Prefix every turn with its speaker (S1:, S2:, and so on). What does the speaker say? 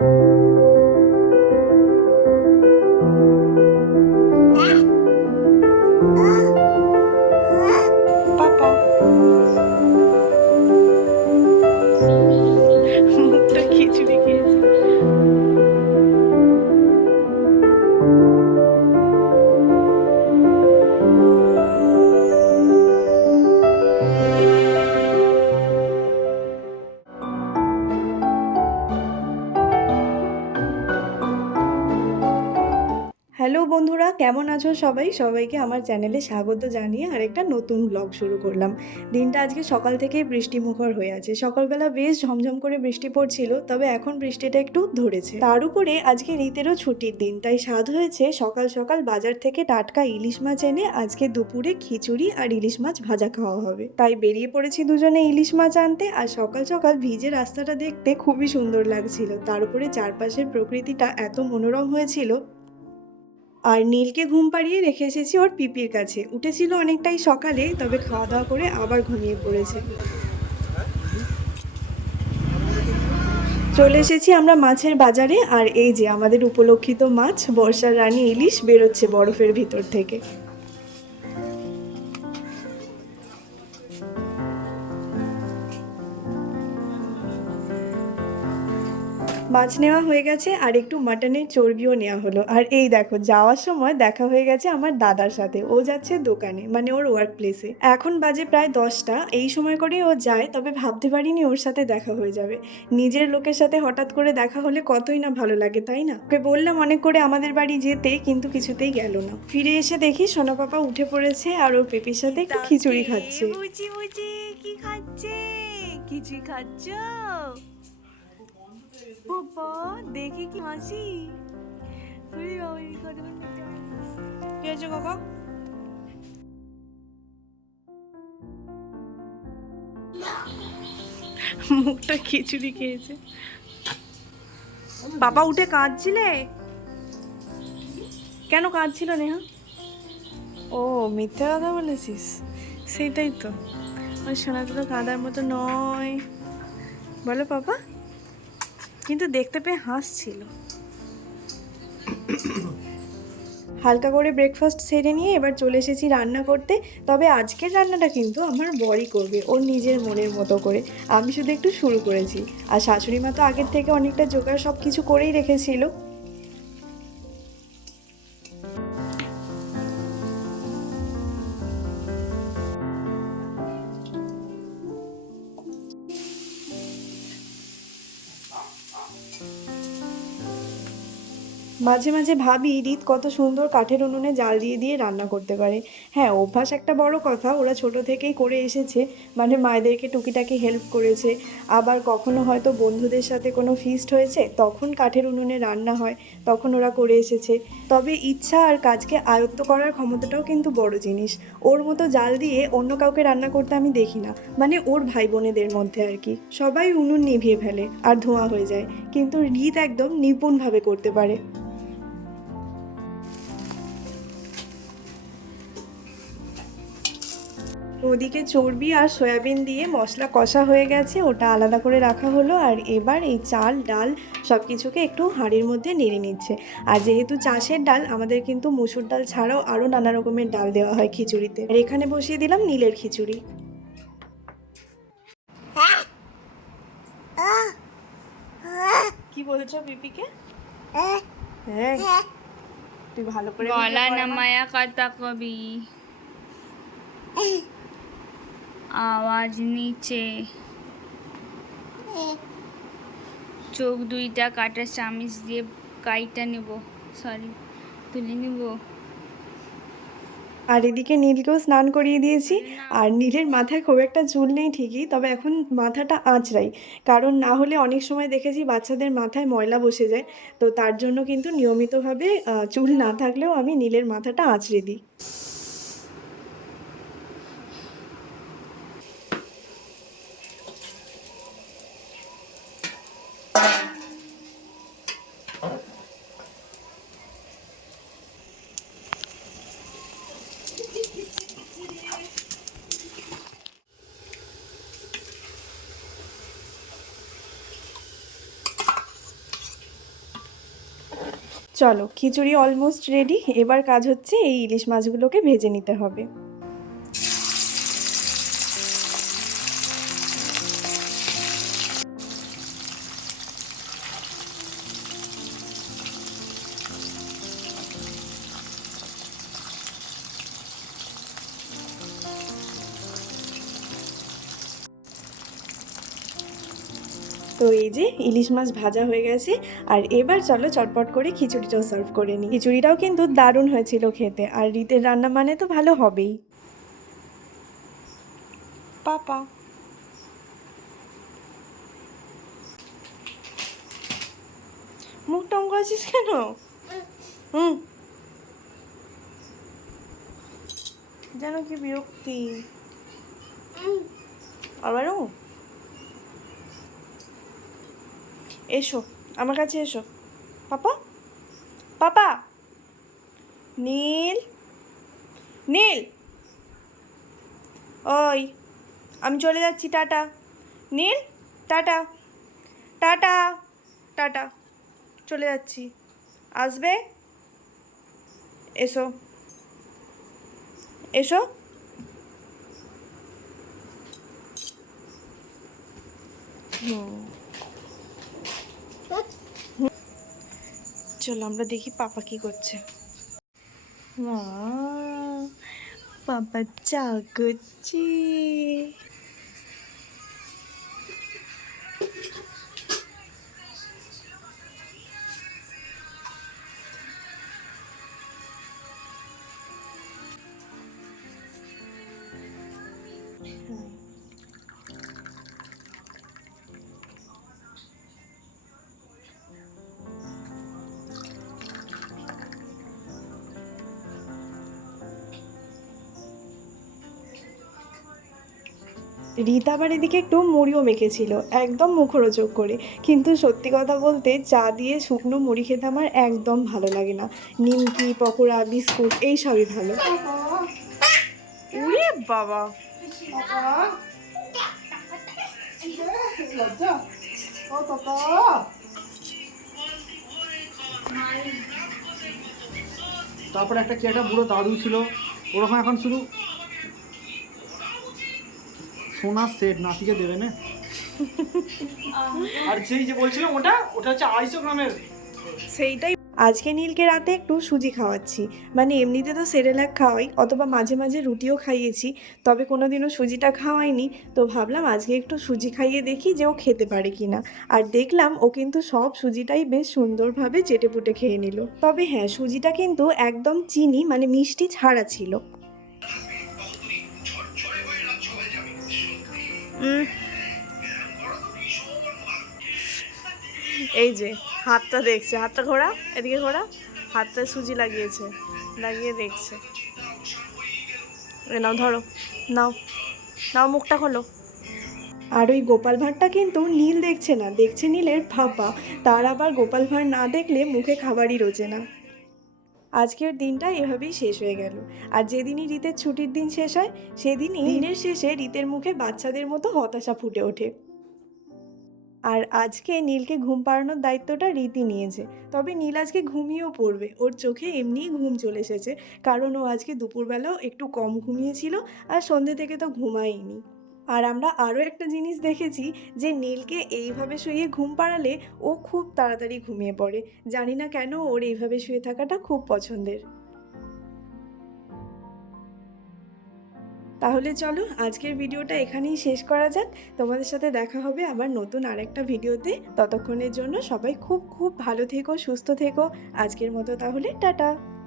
S1: পাপা কেমন আছো সবাই? সবাইকে আমার চ্যানেলে স্বাগত জানিয়ে আরেকটা নতুন ব্লগ শুরু করলাম। দিনটা আজকে সকাল থেকেই বৃষ্টিমুখর হয়ে আছে। সকালবেলা বেশ ঝমঝম করে বৃষ্টি পড়ছিল, তবে এখন বৃষ্টিটা একটু ধরেছে। তার উপরে আজকে রীতেরও ছুটির দিন, তাই স্বাদ হয়েছে সকাল সকাল বাজার থেকে টাটকা ইলিশ মাছ এনে আজকে দুপুরে খিচুড়ি আর ইলিশ মাছ ভাজা খাওয়া হবে। তাই বেরিয়ে পড়েছি দুজনে ইলিশ মাছ আনতে আর সকাল সকাল ভিজে রাস্তাটা দেখতে খুবই সুন্দর লাগছিল। তার উপরে চারপাশের প্রকৃতিটা এত মনোরম হয়েছিল আর নীলকে ঘুম পাড়িয়ে রেখে এসেছি ওর পিপির কাছে। উঠেছিল অনেকটাই সকালে, তবে খাওয়া দাওয়া করে আবার ঘুমিয়ে পড়েছে। চলে এসেছি আমরা মাছের বাজারে, আর এই যে আমাদের উপলক্ষিত মাছ, বর্ষার রানী ইলিশ বেরোচ্ছে বরফের ভিতর থেকে। মাছ নেওয়া হয়ে গেছে আর একটু মাটনের চর্বিও নেওয়া হলো। আর এই দেখো, যাওয়ার সময় দেখা হয়ে গেছে আমার দাদার সাথে। ও যাচ্ছে দোকানে মানে ওর ওয়ার্ক প্লেসে এখন বাজে প্রায় দশটা, এই সময় করেই ও যায়, তবে ভাবতে পারিনি ওর সাথে দেখা হয়ে যাবে। নিজের লোকের সাথে হঠাৎ করে দেখা হলে কতই না ভালো লাগে, তাই না? ওকে বললাম অনেক করে আমাদের বাড়ি যেতে, কিন্তু কিছুতেই গেল না। ফিরে এসে দেখি সোনা পাপা উঠে পড়েছে আর ওর পেপির সাথে একটু খিচুড়ি খাচ্ছে।
S2: কি খাচ্ছে? খিচুড়ি খাচ্ছ? বাবা দেখি কি হাসি। ওরে বাবা, এই পারি।
S1: কি হয়েছে কাকা? মুখটা খিচুড়ি খেয়েছে। বাবা উঠে কাঁদছিলে? কেন কাঁদছিল নেহা? ও মিথ্যা কথা বলেছিস? সেটাই তো। ওই সোনাটা তো কাঁদার মতো নয়। বলো বাবা কিন্তু দেখতে পেয়ে হাসছিল। হালকা করে ব্রেকফাস্ট সেরে নিয়ে এবার চলে এসেছি রান্না করতে। তবে আজকের রান্নাটা কিন্তু আমার বড়ি করবে, ওর নিজের মনের মতো করে। আমি শুধু একটু শুরু করেছি। আর শাশুড়ি মা তো আগের থেকে অনেকটা জোগাড় সব কিছু করেই রেখেছিল। মাঝে মাঝে ভাবি রিত কত সুন্দর কাঠের উনুনে জাল দিয়ে দিয়ে রান্না করতে পারে। হ্যাঁ অভ্যাস একটা বড় কথা, ওরা ছোট থেকেই করে এসেছে মানে মায়েদেরকে টুকিটাকি হেল্প করেছে। আবার কখনো হয়তো বন্ধুদের সাথে কোনো ফিস্ট হয়েছে, তখন কাঠের উনুনে রান্না হয়, তখন ওরা করে এসেছে। তবে ইচ্ছা আর কাজকে আয়ত্ত করার ক্ষমতাটাও কিন্তু বড় জিনিস। ওর মতো জাল দিয়ে অন্য কাউকে রান্না করতে আমি দেখি না মানে ওর ভাই বোনেদের মধ্যে আর কি। সবাই উনুন নিভিয়ে ফেলে আর ধোঁয়া হয়ে যায়, কিন্তু রিত একদম নিপুণভাবে করতে পারে। ওদিকে চর্বি আর সয়াবিন দিয়ে মশলা কষা হয়ে গেছে, ওটা আলাদা করে রাখা হলো। আর এবার এই চাল, ডাল সব কিছুকে একটু হাঁড়ির মধ্যে নেড়ে নিচ্ছে। আর যেহেতু চাষের ডাল, আমাদের কিন্তু মুসুর ডাল ছাড়াও আরও নানা রকমের ডাল দেওয়া হয় খিচুড়িতে। আর এখানে বসিয়ে দিলাম নীলের খিচুড়ি। কি বলছো পিপিকে হ্যাঁ। তুই ভালো করে
S2: গলা নামায়া কথা কবি। আওয়াজ নিচে। চোখ দুইটা কাটা চামিচ দিয়ে কাইটা নেব। সরি তুলে নেব।
S1: আর এদিকে নীলকেও স্নান করিয়ে দিয়েছি। আর নীলের মাথায় খুব একটা চুল নেই ঠিকই তবে এখন মাথাটা আঁচড়াই। কারণ না হলে অনেক সময় দেখেছি বাচ্চাদের মাথায় ময়লা বসে যায়। তো তার জন্য কিন্তু নিয়মিতভাবে চুল না থাকলেও আমি নীলের মাথাটা আঁচড়ে দিই। চলো খিচুড়ি অলমোস্ট রেডি এবার কাজ হচ্ছে এই ইলিশ মাছগুলোকে ভেজে নিতে হবে। এই যে ইলিশ মাছ ভাজা হয়ে গেছে। আর এবার চলো চটপট করে খিচুড়িটাও সার্ভ করে নিই। খিচুড়িটাও কিন্তু দারুণ হয়েছিল খেতে। আর রীতের রান্না মানে তো ভালো হবেই। পাপা। মুখ টং করেছিস কেন? হুম। যেন কি বিরক্তি। আবারও? এসো, আমার কাছে এসো। পাপা? পাপা? নীল? নীল? ওই, আমি চলে যাচ্ছি, টাটা। নীল? টাটা। টাটা। টাটা। চলে যাচ্ছি। আসবে? এসো। এসো। হুম। চলো আমরা দেখি পাপা কি করছে। মা পাপা চা করছে রীতা আবার এদিকে একটু মুড়িও মেখেছিল একদম মুখরোচক করে। কিন্তু সত্যি কথা বলতে চা দিয়ে শুকনো মুড়ি খেতে আমার একদম ভালো লাগে না। নিমকি পকোড়া বিস্কুট এই সবই ভালো। বাবা।
S3: তারপরে একটা কি একটা বুড়ো দাদু ছিল ওরকম এখন শুধু সোনার সেট নাতিকে দেবে না? আর সেই যে বলছিলাম ওটা ওটা হচ্ছে আড়াইশো গ্রামের।
S1: সেইটাই। আজকে নীলকে রাতে একটু সুজি খাওয়াচ্ছি। মানে এমনিতে তো সেরেলাক খাওয়াই অথবা মাঝে মাঝে রুটিও খাইয়েছি তবে কোনোদিনও সুজিটা খাওয়াইনি। তো ভাবলাম আজকে একটু সুজি খাইয়ে দেখি যে ও খেতে পারে কি না আর দেখলাম ও কিন্তু সব সুজিটাই বেশ সুন্দরভাবে চেটে পুটে খেয়ে নিল। তবে হ্যাঁ সুজিটা কিন্তু একদম চিনি মানে মিষ্টি ছাড়া ছিল। এই যে, হাতটা দেখছে। হাতটা ঘোরা, এদিকে ঘোরা। হাতটা সুজি লাগিয়েছে, লাগিয়ে দেখছে। নাও, ধরো। নাও। নাও, মুখটা খোলো। আর ওই গোপাল ভাঁড়টা কিন্তু নীল দেখছে না, দেখছে নীলের ফাঁপা। তার আবার গোপাল ভাঁড় না দেখলে মুখে খাবারই রোচে না। আজকের দিনটা এভাবেই শেষ হয়ে গেল। আর যেদিনই রীতের ছুটির দিন শেষ হয়, সেদিনই দিনের শেষে রীতের মুখে বাচ্চাদের মতো হতাশা ফুটে ওঠে। আর আজকে নীলকে ঘুম পাড়ানোর দায়িত্বটা রীতি নিয়েছে। তবে নীল আজকে ঘুমিয়েও পড়বে। ওর চোখে এমনিই ঘুম চলে এসেছে। কারণ ও আজকে দুপুরবেলাও একটু কম ঘুমিয়েছিল আর সন্ধে থেকে তো ঘুমায়নি আর আমরা আরও একটা জিনিস দেখেছি যে নীলকে এইভাবে শুয়ে ঘুম পাড়ালে ও খুব তাড়াতাড়ি ঘুমিয়ে পড়ে। জানি না কেন ওর এইভাবে শুয়ে থাকাটা খুব পছন্দের। তাহলে চলো আজকের ভিডিওটা এখানেই শেষ করা যাক। তোমাদের সাথে দেখা হবে আবার নতুন আরেকটা ভিডিওতে। ততক্ষণের জন্য সবাই খুব খুব ভালো থেকো, সুস্থ থেকো। আজকের মতো তাহলে, টাটা।